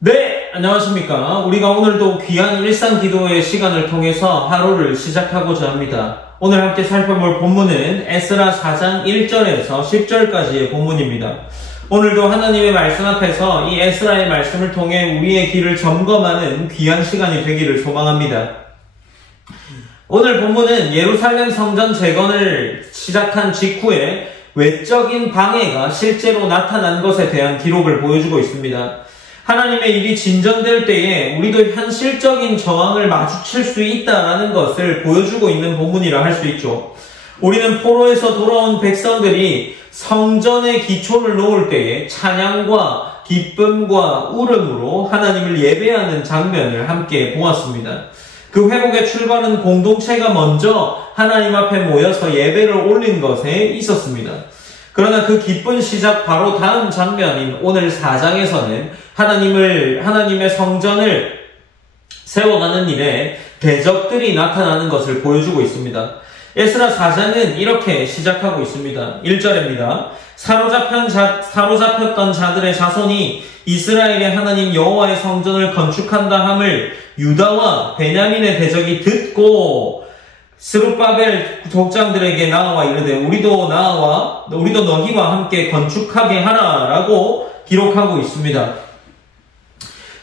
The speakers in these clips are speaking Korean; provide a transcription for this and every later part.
네, 안녕하십니까. 우리가 오늘도 귀한 일상 기도의 시간을 통해서 하루를 시작하고자 합니다. 오늘 함께 살펴볼 본문은 에스라 4장 1절에서 10절까지의 본문입니다. 오늘도 하나님의 말씀 앞에서 이 에스라의 말씀을 통해 우리의 길을 점검하는 귀한 시간이 되기를 소망합니다. 오늘 본문은 예루살렘 성전 재건을 시작한 직후에 외적인 방해가 실제로 나타난 것에 대한 기록을 보여주고 있습니다. 하나님의 일이 진전될 때에 우리도 현실적인 저항을 마주칠 수 있다는 것을 보여주고 있는 본문이라 할 수 있죠. 우리는 포로에서 돌아온 백성들이 성전의 기초를 놓을 때에 찬양과 기쁨과 울음으로 하나님을 예배하는 장면을 함께 보았습니다. 그 회복의 출발은 공동체가 먼저 하나님 앞에 모여서 예배를 올린 것에 있었습니다. 그러나 그 기쁜 시작 바로 다음 장면인 오늘 4장에서는 하나님의 성전을 세워가는 일에 대적들이 나타나는 것을 보여주고 있습니다. 에스라 4장은 이렇게 시작하고 있습니다. 1절입니다. 사로잡혔던 자들의 자손이 이스라엘의 하나님 여호와의 성전을 건축한다 함을 유다와 베냐민의 대적이 듣고 스룹바벨 족장들에게 나와 이르되 우리도 너희와 함께 건축하게 하라라고 기록하고 있습니다.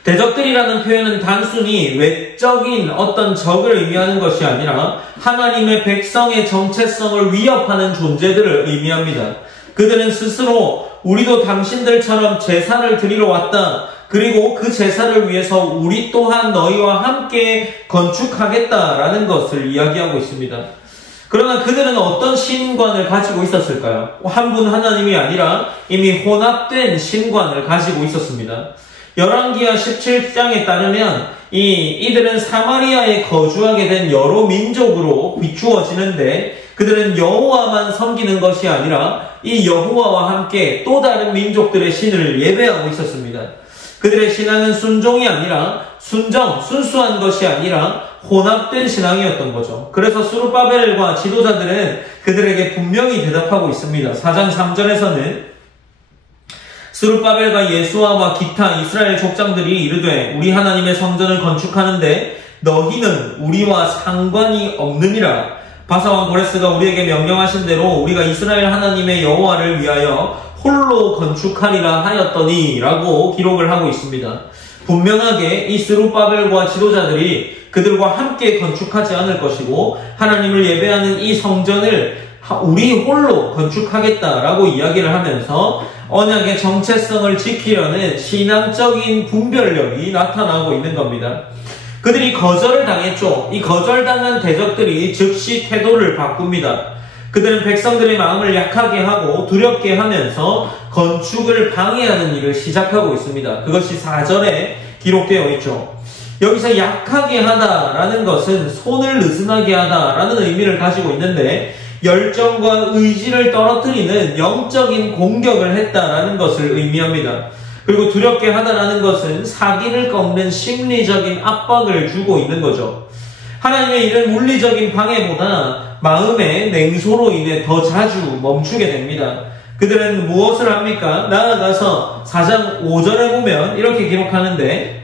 대적들이라는 표현은 단순히 외적인 어떤 적을 의미하는 것이 아니라 하나님의 백성의 정체성을 위협하는 존재들을 의미합니다. 그들은 스스로 우리도 당신들처럼 제사를 드리러 왔다. 그리고 그 제사를 위해서 우리 또한 너희와 함께 건축하겠다라는 것을 이야기하고 있습니다. 그러나 그들은 어떤 신관을 가지고 있었을까요? 한 분 하나님이 아니라 이미 혼합된 신관을 가지고 있었습니다. 열왕기하 17장에 따르면 이들은 사마리아에 거주하게 된 여러 민족으로 비추어지는데 그들은 여호와만 섬기는 것이 아니라 이 여호와와 함께 또 다른 민족들의 신을 예배하고 있었습니다. 그들의 신앙은 순종이 아니라 순수한 것이 아니라 혼합된 신앙이었던 거죠. 그래서 스룹바벨과 지도자들은 그들에게 분명히 대답하고 있습니다. 4장 3절에서는 스룹바벨과 예수아와 기타 이스라엘 족장들이 이르되 우리 하나님의 성전을 건축하는데 너희는 우리와 상관이 없느니라. 바사왕 고레스가 우리에게 명령하신 대로 우리가 이스라엘 하나님의 여호와를 위하여 홀로 건축하리라 하였더니 라고 기록을 하고 있습니다. 분명하게 이 스룹바벨과 지도자들이 그들과 함께 건축하지 않을 것이고 하나님을 예배하는 이 성전을 우리 홀로 건축하겠다라고 이야기를 하면서 언약의 정체성을 지키려는 신앙적인 분별력이 나타나고 있는 겁니다. 그들이 거절을 당했죠. 이 거절당한 대적들이 즉시 태도를 바꿉니다. 그들은 백성들의 마음을 약하게 하고 두렵게 하면서 건축을 방해하는 일을 시작하고 있습니다. 그것이 4절에 기록되어 있죠. 여기서 약하게 하다라는 것은 손을 느슨하게 하다라는 의미를 가지고 있는데 열정과 의지를 떨어뜨리는 영적인 공격을 했다라는 것을 의미합니다. 그리고 두렵게 하다라는 것은 사기를 꺾는 심리적인 압박을 주고 있는 거죠. 하나님의 일은 물리적인 방해보다 마음의 냉소로 인해 더 자주 멈추게 됩니다. 그들은 무엇을 합니까? 나아가서 4장 5절에 보면 이렇게 기록하는데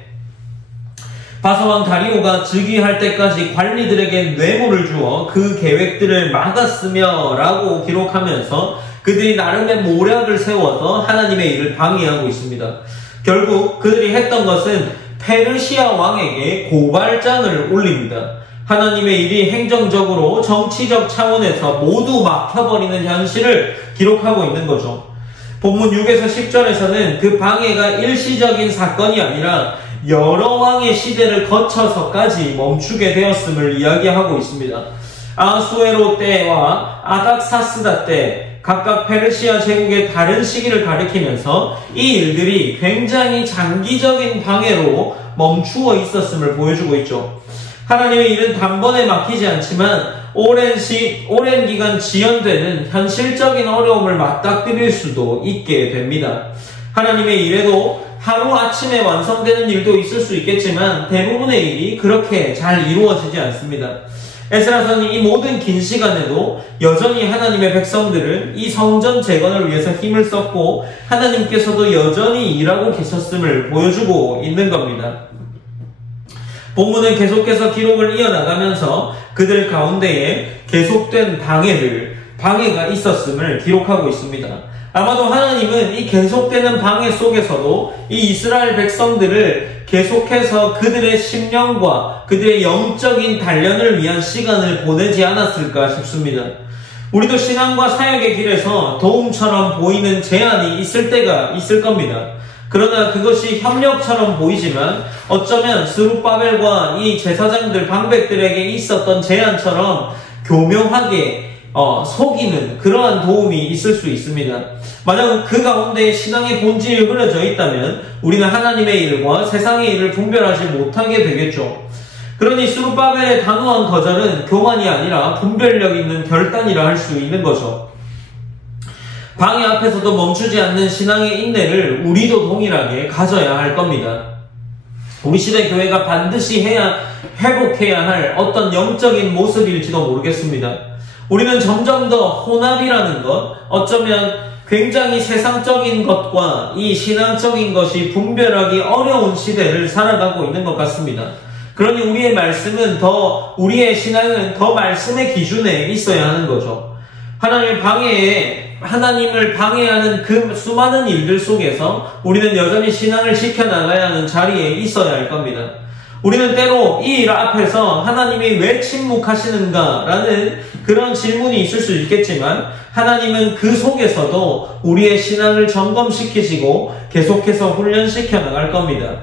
바사왕 다리오가 즉위할 때까지 관리들에게 뇌물을 주어 그 계획들을 막았으며 라고 기록하면서 그들이 나름의 모략을 세워서 하나님의 일을 방해하고 있습니다. 결국 그들이 했던 것은 페르시아 왕에게 고발장을 올립니다. 하나님의 일이 행정적으로 정치적 차원에서 모두 막혀버리는 현실을 기록하고 있는 거죠. 본문 6에서 10절에서는 그 방해가 일시적인 사건이 아니라 여러 왕의 시대를 거쳐서까지 멈추게 되었음을 이야기하고 있습니다. 아수에로 때와 아닥사스다 때 각각 페르시아 제국의 다른 시기를 가리키면서 이 일들이 굉장히 장기적인 방해로 멈추어 있었음을 보여주고 있죠. 하나님의 일은 단번에 막히지 않지만 오랜 기간 지연되는 현실적인 어려움을 맞닥뜨릴 수도 있게 됩니다. 하나님의 일에도 하루아침에 완성되는 일도 있을 수 있겠지만 대부분의 일이 그렇게 잘 이루어지지 않습니다. 에스라서는 이 모든 긴 시간에도 여전히 하나님의 백성들은 이 성전 재건을 위해서 힘을 썼고 하나님께서도 여전히 일하고 계셨음을 보여주고 있는 겁니다. 본문은 계속해서 기록을 이어나가면서 그들 가운데에 계속된 방해가 있었음을 기록하고 있습니다. 아마도 하나님은 이 계속되는 방해 속에서도 이 이스라엘 백성들을 계속해서 그들의 심령과 그들의 영적인 단련을 위한 시간을 보내지 않았을까 싶습니다. 우리도 신앙과 사역의 길에서 도움처럼 보이는 제한이 있을 때가 있을 겁니다. 그러나 그것이 협력처럼 보이지만 어쩌면 스룹바벨과 이 제사장들 방백들에게 있었던 제안처럼 교묘하게 속이는 그러한 도움이 있을 수 있습니다. 만약 그 가운데 신앙의 본질이 흐려져 있다면 우리는 하나님의 일과 세상의 일을 분별하지 못하게 되겠죠. 그러니 스룹바벨의 단호한 거절은 교만이 아니라 분별력 있는 결단이라 할 수 있는 거죠. 방해 앞에서도 멈추지 않는 신앙의 인내를 우리도 동일하게 가져야 할 겁니다. 우리 시대 교회가 반드시 회복해야 할 어떤 영적인 모습일지도 모르겠습니다. 우리는 점점 더 혼합이라는 것, 어쩌면 굉장히 세상적인 것과 이 신앙적인 것이 분별하기 어려운 시대를 살아가고 있는 것 같습니다. 그러니 우리의 신앙은 더 말씀의 기준에 있어야 하는 거죠. 하나님을 방해하는 그 수많은 일들 속에서 우리는 여전히 신앙을 지켜나가야 하는 자리에 있어야 할 겁니다. 우리는 때로 이 일 앞에서 하나님이 왜 침묵하시는가라는 그런 질문이 있을 수 있겠지만 하나님은 그 속에서도 우리의 신앙을 점검시키시고 계속해서 훈련시켜 나갈 겁니다.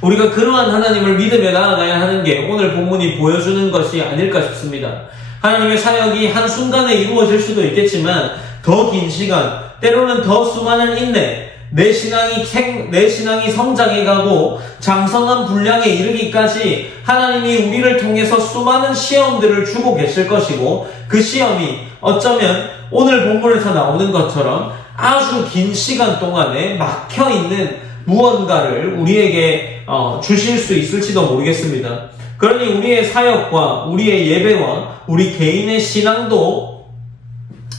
우리가 그러한 하나님을 믿으며 나아가야 하는 게 오늘 본문이 보여주는 것이 아닐까 싶습니다. 하나님의 사역이 한순간에 이루어질 수도 있겠지만 더 긴 시간, 때로는 더 수많은 인내, 내 신앙이 성장해가고 장성한 분량에 이르기까지 하나님이 우리를 통해서 수많은 시험들을 주고 계실 것이고 그 시험이 어쩌면 오늘 본문에서 나오는 것처럼 아주 긴 시간 동안에 막혀있는 무언가를 우리에게 주실 수 있을지도 모르겠습니다. 그러니 우리의 사역과 우리의 예배와 우리 개인의 신앙도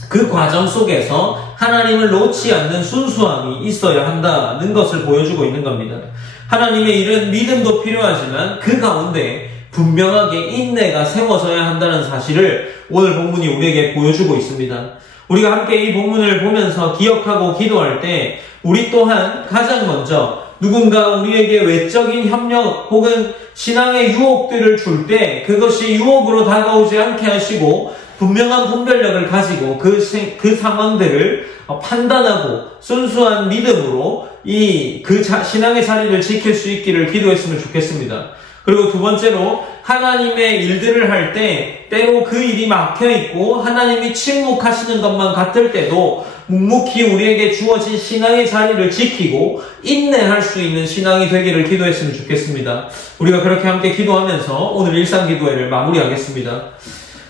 그 과정 속에서 하나님을 놓지 않는 순수함이 있어야 한다는 것을 보여주고 있는 겁니다. 하나님의 일은 믿음도 필요하지만 그 가운데 분명하게 인내가 세워져야 한다는 사실을 오늘 본문이 우리에게 보여주고 있습니다. 우리가 함께 이 본문을 보면서 기억하고 기도할 때 우리 또한 가장 먼저 누군가 우리에게 외적인 협력 혹은 신앙의 유혹들을 줄 때 그것이 유혹으로 다가오지 않게 하시고 분명한 분별력을 가지고 그 상황들을 판단하고 순수한 믿음으로 신앙의 자리를 지킬 수 있기를 기도했으면 좋겠습니다. 그리고 두 번째로 하나님의 일들을 할 때 때로 그 일이 막혀있고 하나님이 침묵하시는 것만 같을 때도 묵묵히 우리에게 주어진 신앙의 자리를 지키고 인내할 수 있는 신앙이 되기를 기도했으면 좋겠습니다. 우리가 그렇게 함께 기도하면서 오늘 일상기도회를 마무리하겠습니다.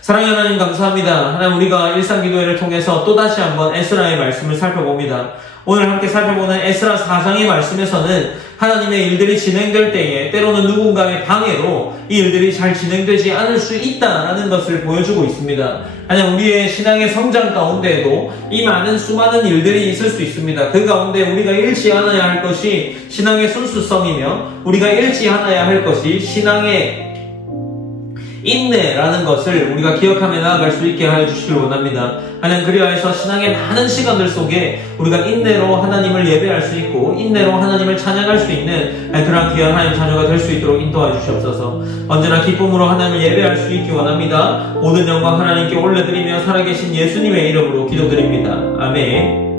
사랑하는 하나님 감사합니다. 하나님 우리가 일상기도회를 통해서 또다시 한번 에스라의 말씀을 살펴봅니다. 오늘 함께 살펴보는 에스라 4장의 말씀에서는 하나님의 일들이 진행될 때에 때로는 누군가의 방해로 이 일들이 잘 진행되지 않을 수 있다는 것을 보여주고 있습니다. 하나님 우리의 신앙의 성장 가운데에도 이 수많은 일들이 있을 수 있습니다. 그 가운데 우리가 잃지 않아야 할 것이 신앙의 순수성이며 우리가 잃지 않아야 할 것이 신앙의 인내라는 것을 우리가 기억하며 나아갈 수 있게 하여 주시길 원합니다. 하나님 그리하여서 신앙의 많은 시간들 속에 우리가 인내로 하나님을 예배할 수 있고 인내로 하나님을 찬양할 수 있는 그러한 귀한 하나님 자녀가 될 수 있도록 인도하여 주시옵소서. 언제나 기쁨으로 하나님을 예배할 수 있기 원합니다. 모든 영광 하나님께 올려드리며 살아계신 예수님의 이름으로 기도드립니다. 아멘.